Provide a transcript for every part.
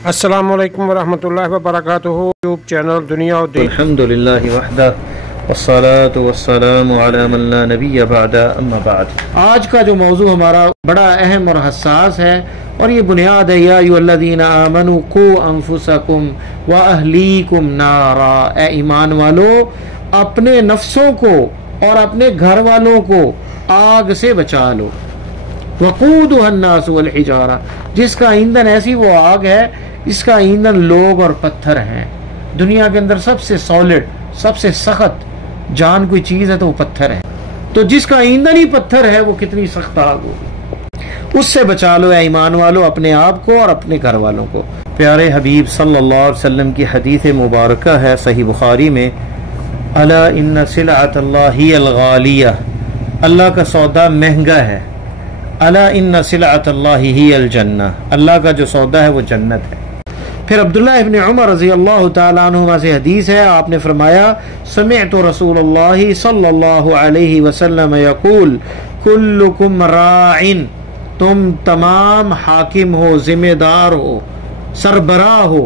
अस्सलामु अलैकुम वरहमतुल्लाहि वबरकातुहू। यूट्यूब चैनल दुनिया और दीन। अल्हम्दुलिल्लाहि वहदा वस्सलातु वस्सलामु अला मन ला नबिय्य बअदा अम्मा बाद। आज का जो मौजू हमारा बड़ा अहम और हसास है और ये बुनियाद है, या अय्युहल्लज़ीना आमनू कू अनफुसकुम व अहलीकुम नारा। ए ईमान वालो, अपने नफ्सों को और अपने घर वालों को आग से बचा लो। वक़ूदुहन्नास वल हिजारा, जिसका ईंधन ऐसी वो आग है, इसका ईंधन लोग और पत्थर हैं। दुनिया के अंदर सबसे सॉलिड, सबसे सख्त जान कोई चीज है तो वो पत्थर है। तो जिसका ईंधन ही पत्थर है वो कितनी सख्त आग होगी। उससे बचा लो ए ईमान वालों, अपने आप को और अपने घर वालों को। प्यारे हबीब सल्लल्लाहु अलैहि वसल्लम की हदीस मुबारका है सही बुखारी में, अला इन्ना सिलअतल्लाहि अल-गालिया, अल्लाह का सौदा महंगा है। अला इन्ना सिलअतल्लाहि हियल जन्नह, अल्लाह का जो सौदा है वो जन्नत है। फिर अब्दुल्लाह इब्न उमर रज़ी अल्लाह तआला अन्हुमा से हदीस है, आपने फरमाया, समिअतु रसूलुल्लाह सल्लल्लाहु अलैहि वसल्लम यक़ूल कुल्लुकुम राइन, तुम तमाम हाकिम हो, जिम्मेदार हो, सरबराह हो।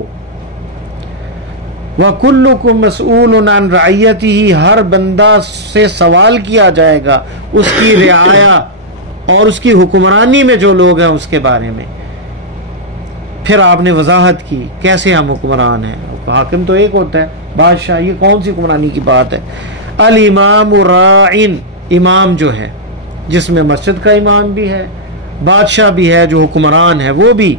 व कुल्लुकुम मसऊलुन अन रअयतिही, हर बंदा से सवाल किया जाएगा उसकी रिआया और उसकी हुक्मरानी में जो लोग हैं उसके बारे में। फिर आपने वजाहत की कैसे हम हुक्मरान हैं। हाकिम तो एक होता है, बादशाह, ये कौन सी हुक्मरानी की बात है। अल इमाम राइन, इमाम जो है जिसमें मस्जिद का इमाम भी है, बादशाह भी है, जो हुक्मरान है वो भी,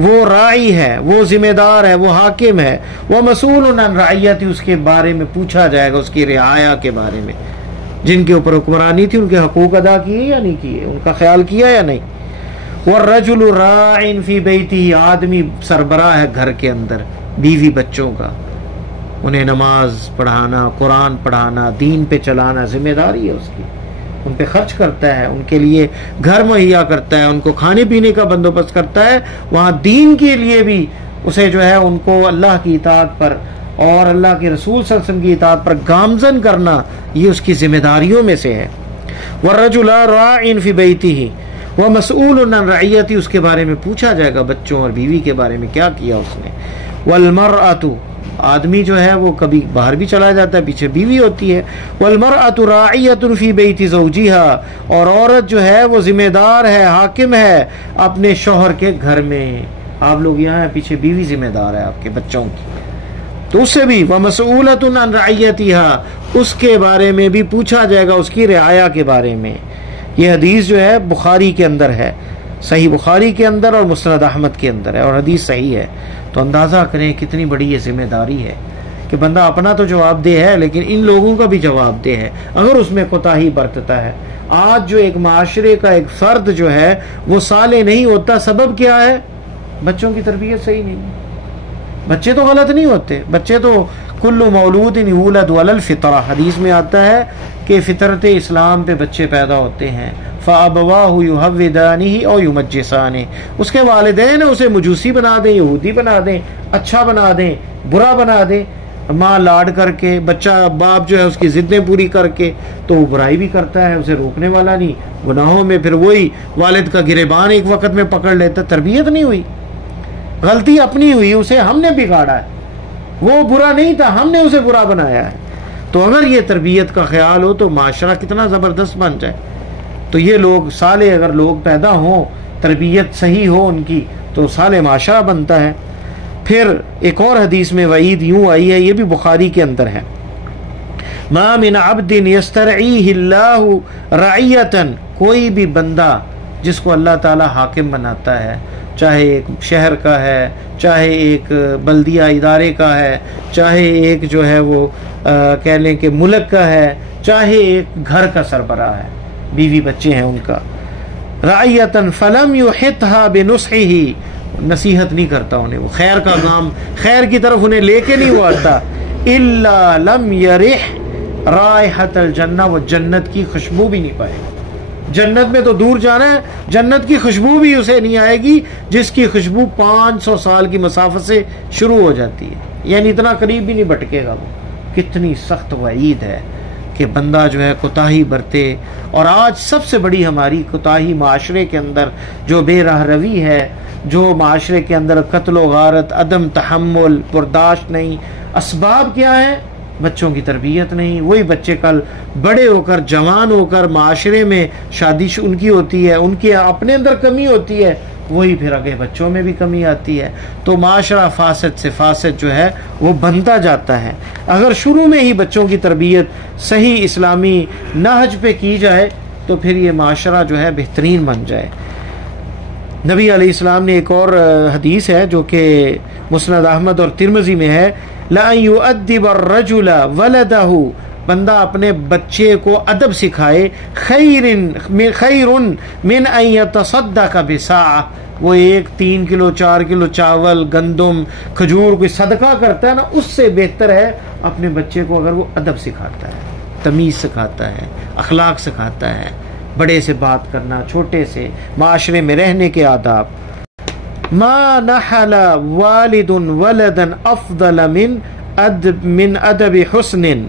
वो राई है, वो जिम्मेदार है, वो हाकिम है। वह मसूलुन अन रअयती, उसके बारे में पूछा जाएगा, उसकी रिआया के बारे में। जिनके ऊपर हुक्मरानी थी उनके हकूक अदा किए या नहीं किए, उनका ख्याल किया या नहीं। वर्रजुलु राइन फी बैतिही, आदमी सरबराह है घर के अंदर बीवी बच्चों का, उन्हें नमाज पढ़ाना, कुरान पढ़ाना, दीन पे चलाना जिम्मेदारी है उसकी। उन पे खर्च करता है, उनके लिए घर मुहैया करता है, उनको खाने पीने का बंदोबस्त करता है। वहाँ दीन के लिए भी उसे जो है उनको अल्लाह की इताअत पर और अल्लाह के रसूल सल्लल्लाहु अलैहि वसल्लम की इताअत पर गामजन करना, ये उसकी जिम्मेदारियों में से है। वर्रजुल राइन फी बैतिही वह मसऊलुन अन रअयती, उसके बारे में पूछा जाएगा, बच्चों और बीवी के बारे में क्या किया उसने। वल्मरअतु, आदमी जो है वो कभी बाहर भी चला जाता है, पीछे बीवी होती है। वल्मरअतु राइयतुन फी बैति ज़ौजिहा, और औरत जो है वो जिम्मेदार है, हाकिम है अपने शौहर के घर में। आप लोग यहाँ हैं, पीछे बीवी जिम्मेदार है आपके बच्चों की, तो उससे भी। व मसऊलतुन अन रअयतिहा, उसके बारे में भी पूछा जाएगा, उसकी रिआया के बारे में। ये हदीस जो है बुखारी के अंदर है, सही बुखारी के अंदर और मुस्नद अहमद के अंदर है, और हदीस सही है। तो अंदाज़ा करें कितनी बड़ी ये जिम्मेदारी है कि बंदा अपना तो जवाबदेह है, लेकिन इन लोगों का भी जवाबदेह है अगर उसमें कोताही बरतता है। आज जो एक माशरे का एक फ़र्द जो है वो साले नहीं होता, सबब क्या है? बच्चों की तरबियत सही नहीं। बच्चे तो गलत नहीं होते, बच्चे तो कुल्लु मौलूदिन यूलद अलल फितरा, हदीस में आता है कि फितरत इस्लाम पे बच्चे पैदा होते हैं। फ़अबवाहु युहव्विदानिही औ युमज्जिसानिही, उसके वालिदैन उसे मजूसी बना दें, यहूदी बना दें, अच्छा बना दें, बुरा बना दें। माँ लाड करके, बच्चा बाप जो है उसकी ज़िद्दें पूरी करके, तो वो बुराई भी करता है, उसे रोकने वाला नहीं, गुनाहों में फिर वही वालिद का गिरेबान एक वक्त में पकड़ लेता। तरबियत नहीं हुई, गलती अपनी हुई, उसे हमने बिगाड़ा है। वो बुरा नहीं था, हमने उसे बुरा बनाया है। तो अगर ये तरबियत का ख्याल हो तो माशरा कितना ज़बरदस्त बन जाए। तो ये लोग साले, अगर लोग पैदा हों, तरबियत सही हो उनकी, तो साले माशरा बनता है। फिर एक और हदीस में वईद यूँ आई है, ये भी बुखारी के अंदर है, मा मिन अब्दिन यस्तरईहिल्लाहु रअयतन, कोई भी बंदा जिसको अल्लाह ताला हाकिम बनाता है, चाहे एक शहर का है, चाहे एक बल्दिया इदारे का है, चाहे एक जो है वो कह लें कि मुल्क का है, चाहे एक घर का सरबराह है, बीवी बच्चे हैं उनका। रायतन फलम युहितहा बिनुस्हिही, नसीहत नहीं करता उन्हें, वो खैर का काम, खैर की तरफ उन्हें लेके नहीं वो आता। इल्ला लम यरिह रायहतल जन्नह, वो जन्नत की खुशबू भी नहीं पाएगा। जन्नत में तो दूर जाना है, जन्नत की खुशबू भी उसे नहीं आएगी, जिसकी खुशबू 500 साल की मसाफत से शुरू हो जाती है, यानी इतना करीब भी नहीं भटकेगा वो। कितनी सख्त वईद है कि बंदा जो है कोताही बरते। और आज सबसे बड़ी हमारी कोताही माशरे के अंदर जो बेराह रवी है, जो माशरे के अंदर कत्ल गारत, अदम तहम्मुल, बर्दाश्त नहीं, असबाब क्या है? बच्चों की तरबियत नहीं। वही बच्चे कल बड़े होकर जवान होकर माशरे में शादी उनकी होती है, उनके अपने अंदर कमी होती है, वही फिर आगे बच्चों में भी कमी आती है। तो माशरा फासद से फासद जो है वो बनता जाता है। अगर शुरू में ही बच्चों की तरबियत सही इस्लामी नहज पे की जाए तो फिर ये माशरा जो है बेहतरीन बन जाए। नबी अलैहिस्सलाम ने एक और हदीस है जो कि मुस्नद अहमद और तिरमिज़ी में है, ला युअद्दिब अर्रजुल वलदहु, बंदा अपने बच्चे को अदब सिखाए, खैरुन मिन अन यतसद्दक़ बिसाअ, वो 1, 3 किलो 4 किलो चावल, गंदम, खजूर कोई सदका करता है ना, उससे बेहतर है अपने बच्चे को अगर वो अदब सिखाता है, तमीज़ सिखाता है, अखलाक सिखाता है, बड़े से बात करना, छोटे से माशरे में रहने के आदाब। मा नहला वालिदुन वलदन अफदल मिन अदब हुस्निन,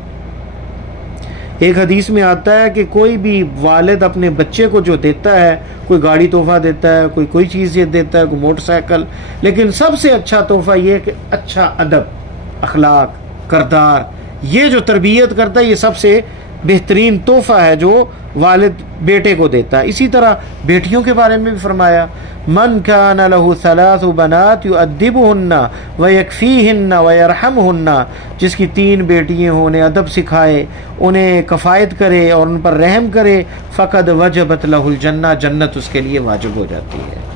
एक हदीस में आता है कि कोई भी वालिद अपने बच्चे को जो देता है, कोई गाड़ी तोहफा देता है, कोई चीज़ देता है, कोई मोटरसाइकिल, लेकिन सबसे अच्छा तोहफा ये है कि अच्छा अदब, अखलाक, किरदार, ये जो तरबियत करता है, ये सबसे बेहतरीन तोहफा है जो वालिद बेटे को देता है। इसी तरह बेटियों के बारे में भी फरमाया, मन कान लहु सलासु बनात युअद्दिबुहुन्ना व यकफीहिन्ना व यरहमुहुन्ना, जिसकी 3 बेटियां हों, उन्हें अदब सिखाए, उन्हें कफ़ायत करे और उन पर रहम करे, फ़क़द वजबत लहुल जन्नह, जन्नत उसके लिए वाजिब हो जाती है।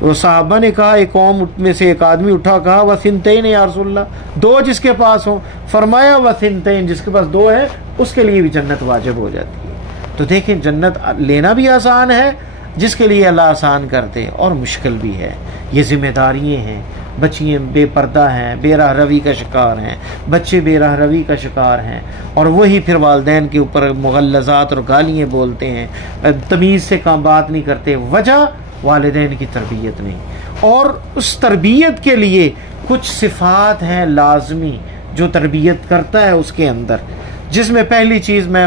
वो साहबा ने कहा, एक कौम में से एक आदमी उठा, कहा वसिनतैन या रसूलल्लाह, 2 जिसके पास हो। फरमाया वसिनतैन, जिसके पास 2 है उसके लिए भी जन्नत वाजिब हो जाती है। तो देखें, जन्नत लेना भी आसान है, जिसके लिए अल्लाह आसान करते, और मुश्किल भी है। ये जिम्मेदारियाँ हैं। बच्चियाँ बेपर्दा हैं, बेराह रवी का शिकार हैं, बच्चे बेराह रवी का शिकार हैं, और वही फिर वालिदैन के ऊपर मुगल्लज़ात और गालियाँ बोलते हैं, तमीज़ से काम बात नहीं करते। वजह वालिदैन की तरबियत नहीं। और उस तरबियत के लिए कुछ सिफ़ात हैं लाजमी जो तरबियत करता है उसके अंदर, जिसमें पहली चीज़ मैं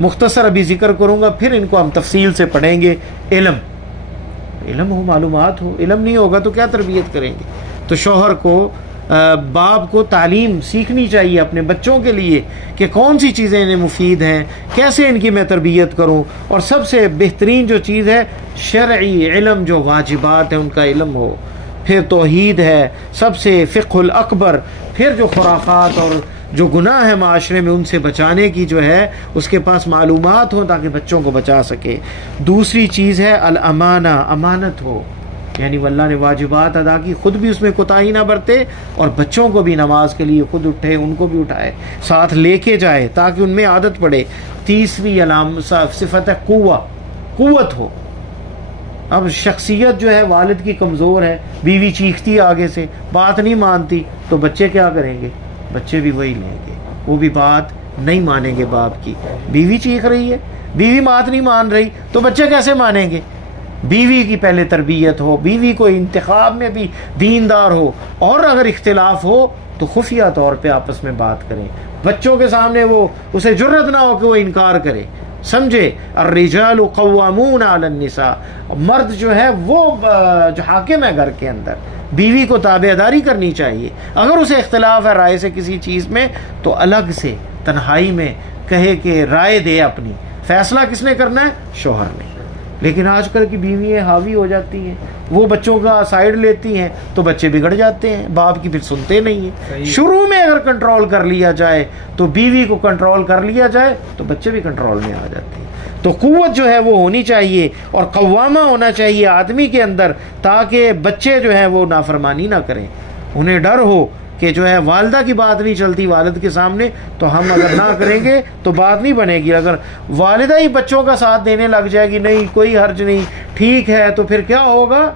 मुख्तसर अभी जिक्र करूँगा, फिर इनको हम तफसील से पढ़ेंगे। इल्म हो, मालूमात हो। इल्म नहीं होगा तो क्या तरबियत करेंगे? तो शौहर को, बाप को तालीम सीखनी चाहिए अपने बच्चों के लिए कि कौन सी चीज़ें इन्हें मुफीद हैं, कैसे इनकी मैं तरबियत करूं। और सबसे बेहतरीन जो चीज़ है शरई इल्म, जो वाजिबात है उनका इल्म हो। फिर तौहीद है सबसे, फ़िक़्हुल अकबर, फिर जो खुराफात और जो गुनाह है माशरे में उनसे बचाने की जो है उसके पास मालूमात हो ताकि बच्चों को बचा सके। दूसरी चीज़ है अल अमाना, अमानत हो, यानी अल्लाह ने वाजिबात अदा की, खुद भी उसमें कोताही ना बरते और बच्चों को भी नमाज के लिए खुद उठे, उनको भी उठाए, साथ लेके जाए ताकि उनमें आदत पड़े। तीसरी सिफत है कुव्वत हो। अब शख्सियत जो है वालिद की कमज़ोर है, बीवी चीखती है आगे से, बात नहीं मानती, तो बच्चे क्या करेंगे? बच्चे भी वही लेंगे, वो भी बात नहीं मानेंगे बाप की। बीवी चीख रही है, बीवी बात नहीं मान रही, तो बच्चे कैसे मानेंगे? बीवी की पहले तरबियत हो, बीवी को इंतखाब में भी दीनदार हो, और अगर इख्तिलाफ हो तो खुफिया तौर पे आपस में बात करें। बच्चों के सामने वो उसे जुर्रत ना हो कि वो इनकार करे, समझे। अर्रिजालु क़व्वामून अलन निसा, मर्द जो है वो जो हाकिम है घर के अंदर, बीवी को ताबेदारी करनी चाहिए। अगर उसे इख्तिलाफ है राय से किसी चीज़ में तो अलग से तन्हाई में कहे कि राय दे अपनी। फैसला किसने करना है? शौहर ने। लेकिन आजकल की बीवियाँ हावी हो जाती हैं, वो बच्चों का साइड लेती हैं तो बच्चे बिगड़ जाते हैं, बाप की फिर सुनते नहीं है। शुरू में अगर कंट्रोल कर लिया जाए तो बीवी को कंट्रोल कर लिया जाए तो बच्चे भी कंट्रोल में आ जाते हैं। तो कुव्वत जो है वो होनी चाहिए और कव्वामा होना चाहिए आदमी के अंदर, ताकि बच्चे जो है वो नाफरमानी ना करें। उन्हें डर हो कि जो है वालिदा की बात नहीं चलती वालिद के सामने, तो हम अगर ना करेंगे तो बात नहीं बनेगी। अगर वालिदा ही बच्चों का साथ देने लग जाएगी, नहीं कोई हर्ज नहीं, ठीक है, तो फिर क्या होगा?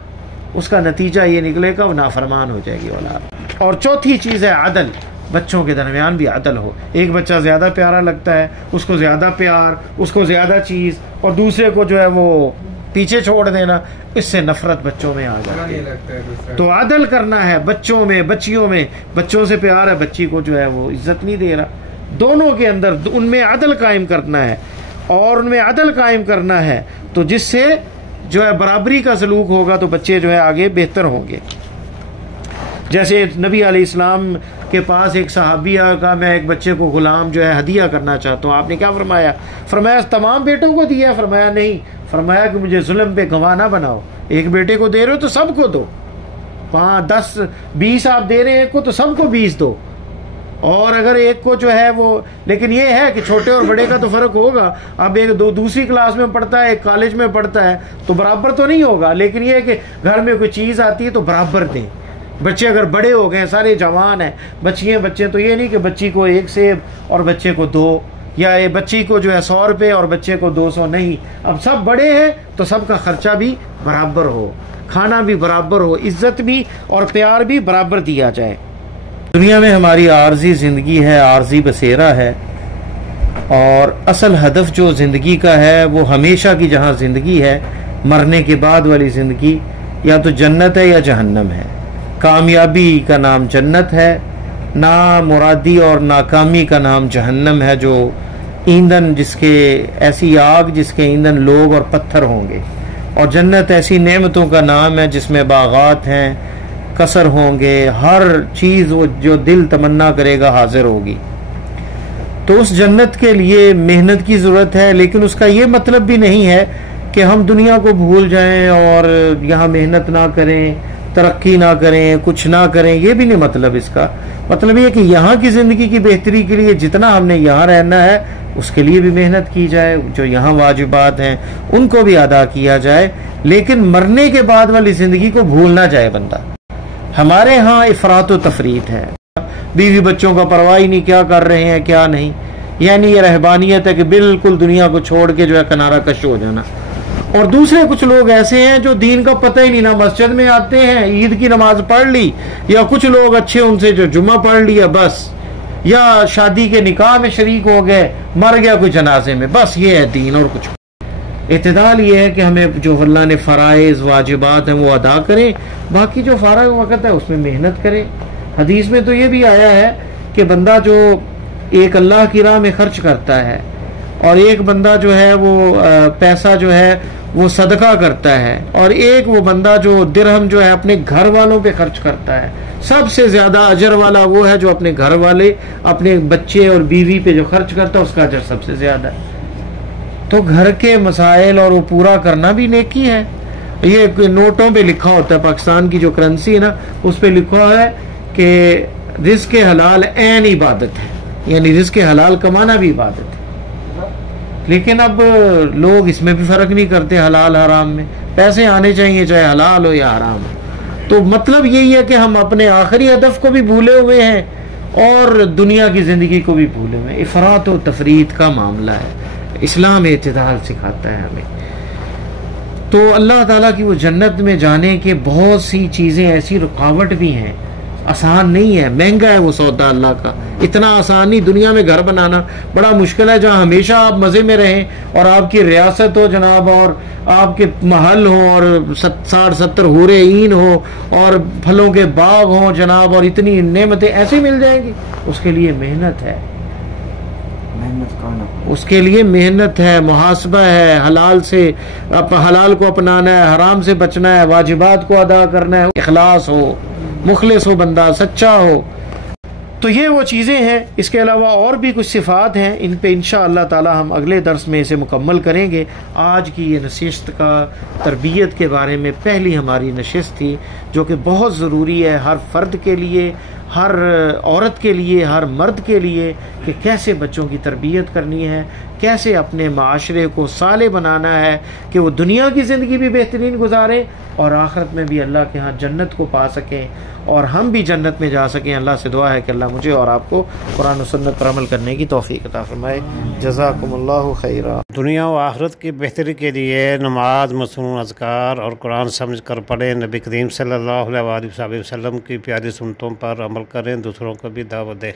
उसका नतीजा ये निकलेगा वो नाफरमान हो जाएगी औलाद। और चौथी चीज़ है अदल, बच्चों के दरमियान भी अदल हो। एक बच्चा ज़्यादा प्यारा लगता है, उसको ज़्यादा प्यार, उसको ज़्यादा चीज़, और दूसरे को जो है वो पीछे छोड़ देना, इससे नफरत बच्चों में आ जाती है। तो अदल करना है बच्चों में, बच्चियों में। बच्चों से प्यार है, बच्ची को जो है वो इज्जत नहीं दे रहा, दोनों के अंदर उनमें अदल कायम करना है, और उनमें अदल कायम करना है तो जिससे जो है बराबरी का सलूक होगा तो बच्चे जो है आगे बेहतर होंगे। जैसे नबी अलैहिस्सलाम के पास एक सहाबिया का, मैं एक बच्चे को गुलाम जो है हदिया करना चाहता हूँ, आपने क्या फरमाया? फरमाया तमाम बेटों को दिया? फरमाया नहीं, फरमाया कि मुझे जुल्म पे गवाह ना बनाओ, एक बेटे को दे रहे हो तो सबको दो, 5, 10, 20 आप दे रहे हैं एक को तो सबको 20 दो, और अगर एक को जो है वो, लेकिन ये है कि छोटे और बड़े का तो फर्क होगा। अब एक दूसरी क्लास में पढ़ता है, एक कॉलेज में पढ़ता है, तो बराबर तो नहीं होगा, लेकिन ये है कि घर में कोई चीज़ आती है तो बराबर दें। बच्चे अगर बड़े हो गए, सारे जवान हैं, बच्चे तो ये नहीं कि बच्ची को 1 सेब और बच्चे को 2, या ये बच्ची को जो है 100 रुपये और बच्चे को 200, नहीं। अब सब बड़े हैं तो सबका खर्चा भी बराबर हो, खाना भी बराबर हो, इज्जत भी और प्यार भी बराबर दिया जाए। दुनिया में हमारी आर्जी ज़िंदगी है, आर्जी बसेरा है, और असल हदफ जो ज़िंदगी का है वो हमेशा की जहाँ ज़िंदगी है, मरने के बाद वाली ज़िंदगी, या तो जन्नत है या जहन्नम है। कामयाबी का नाम जन्नत है, ना मुरादी और नाकामी का नाम जहन्नम है, जो ईंधन जिसके, ऐसी आग जिसके ईंधन लोग और पत्थर होंगे। और जन्नत ऐसी नेमतों का नाम है जिसमें बागात हैं, कसर होंगे, हर चीज़ वो जो दिल तमन्ना करेगा हाजिर होगी। तो उस जन्नत के लिए मेहनत की ज़रूरत है, लेकिन उसका ये मतलब भी नहीं है कि हम दुनिया को भूल जाएं और यहाँ मेहनत ना करें, तरक्की ना करें, कुछ ना करें, ये भी नहीं मतलब इसका। मतलब ये कि यहाँ की ज़िंदगी की बेहतरी के लिए जितना हमने यहाँ रहना है उसके लिए भी मेहनत की जाए, जो यहाँ वाजिबात हैं उनको भी अदा किया जाए, लेकिन मरने के बाद वाली ज़िंदगी को भूल ना जाए बंदा। हमारे यहाँ इफरात व तफरीत है, बीवी बच्चों का परवाह ही नहीं, क्या कर रहे हैं क्या नहीं, यानी ये रहबानियत है कि बिल्कुल दुनिया को छोड़ के जो है किनारा कश हो जाना। और दूसरे कुछ लोग ऐसे हैं जो दीन का पता ही नहीं, ना मस्जिद में आते हैं, ईद की नमाज पढ़ ली, या कुछ लोग अच्छे उनसे जो जुम्मा पढ़ लिया बस, या शादी के निकाह में शरीक हो गए, मर गया कोई जनाजे में, बस ये है दीन और कुछ। इत्तेदाल ये है कि हमें जो अल्लाह ने फ़राइज़ वाजिबात हैं वो अदा करें, बाकी जो फारग वक़्त है उसमें मेहनत करें। हदीस में तो ये भी आया है कि बंदा जो एक अल्लाह की राह में खर्च करता है और एक बंदा जो है वो पैसा जो है वो सदका करता है, और एक वो बंदा जो दिरहम जो है अपने घर वालों पे खर्च करता है, सबसे ज़्यादा अजर वाला वो है जो अपने घर वाले, अपने बच्चे और बीवी पे जो खर्च करता है उसका अजर सबसे ज़्यादा है। तो घर के मसाइल और वो पूरा करना भी नेकी है। ये नोटों पे लिखा होता है, पाकिस्तान की जो करेंसी है ना उस पे लिखा है कि रिज़्क़ हलाल ऐन इबादत है, यानी रिज़्क़ हलाल कमाना भी इबादत है। लेकिन अब लोग इसमें भी फ़र्क नहीं करते, हलाल हराम में पैसे आने चाहिए चाहे हलाल हो या हराम हो। तो मतलब यही है कि हम अपने आखिरी हदफ को भी भूले हुए हैं और दुनिया की ज़िंदगी को भी भूले हुए हैं। इफ़रात व तफरीत का मामला है, इस्लाम इत्तिदाल सिखाता है हमें। तो अल्लाह ताला की वो जन्नत में जाने के बहुत सी चीज़ें ऐसी रुकावट भी हैं, आसान नहीं है, महंगा है वो सौदा अल्लाह का, इतना आसान नहीं। दुनिया में घर बनाना बड़ा मुश्किल है, जहाँ हमेशा आप मज़े में रहें और आपकी रियासत हो जनाब, और आपके महल हो और 60-70 हूरे ईन हो और फलों के बाग हों जनाब, और इतनी नेमतें ऐसे मिल जाएंगी, उसके लिए मेहनत है, उसके लिए मेहनत है, मुहासबा है, हलाल से हलाल को अपनाना है, हराम से बचना है, वाजिबात को अदा करना है, इखलास हो, मुखलिस हो बंदा, सच्चा हो। तो ये वो चीज़ें हैं। इसके अलावा और भी कुछ सिफ़ात हैं, इन पे इंशाअल्लाह ताला हम अगले दर्स में इसे मुकम्मल करेंगे। आज की ये नशिस्त का तरबियत के बारे में पहली हमारी नशिस्त थी, जो कि बहुत ज़रूरी है हर फ़र्द के लिए, हर औरत के लिए, हर मर्द के लिए, कि कैसे बच्चों की तरबियत करनी है, कैसे अपने माशरे को साले बनाना है कि वो दुनिया की ज़िंदगी भी बेहतरीन गुजारें और आखिरत में भी अल्लाह के यहाँ जन्नत को पा सकें और हम भी जन्नत में जा सकें। अल्लाह से दुआ है कि अल्लाह मुझे और आपको कुरान और सुन्नत पर अमल करने की तौफीक अता फरमाए। जज़ाकुमुल्लाहु खैरा। दुनिया व आखिरत की बेहतरी के लिए नमाज, मसनून अज़कार और कुरान समझ कर पढ़ें। नबी करीम सल्लल्लाहु अलैहि वसल्लम की प्यारी सुन्नतों पर अमल करें, दूसरों को भी दावत दें।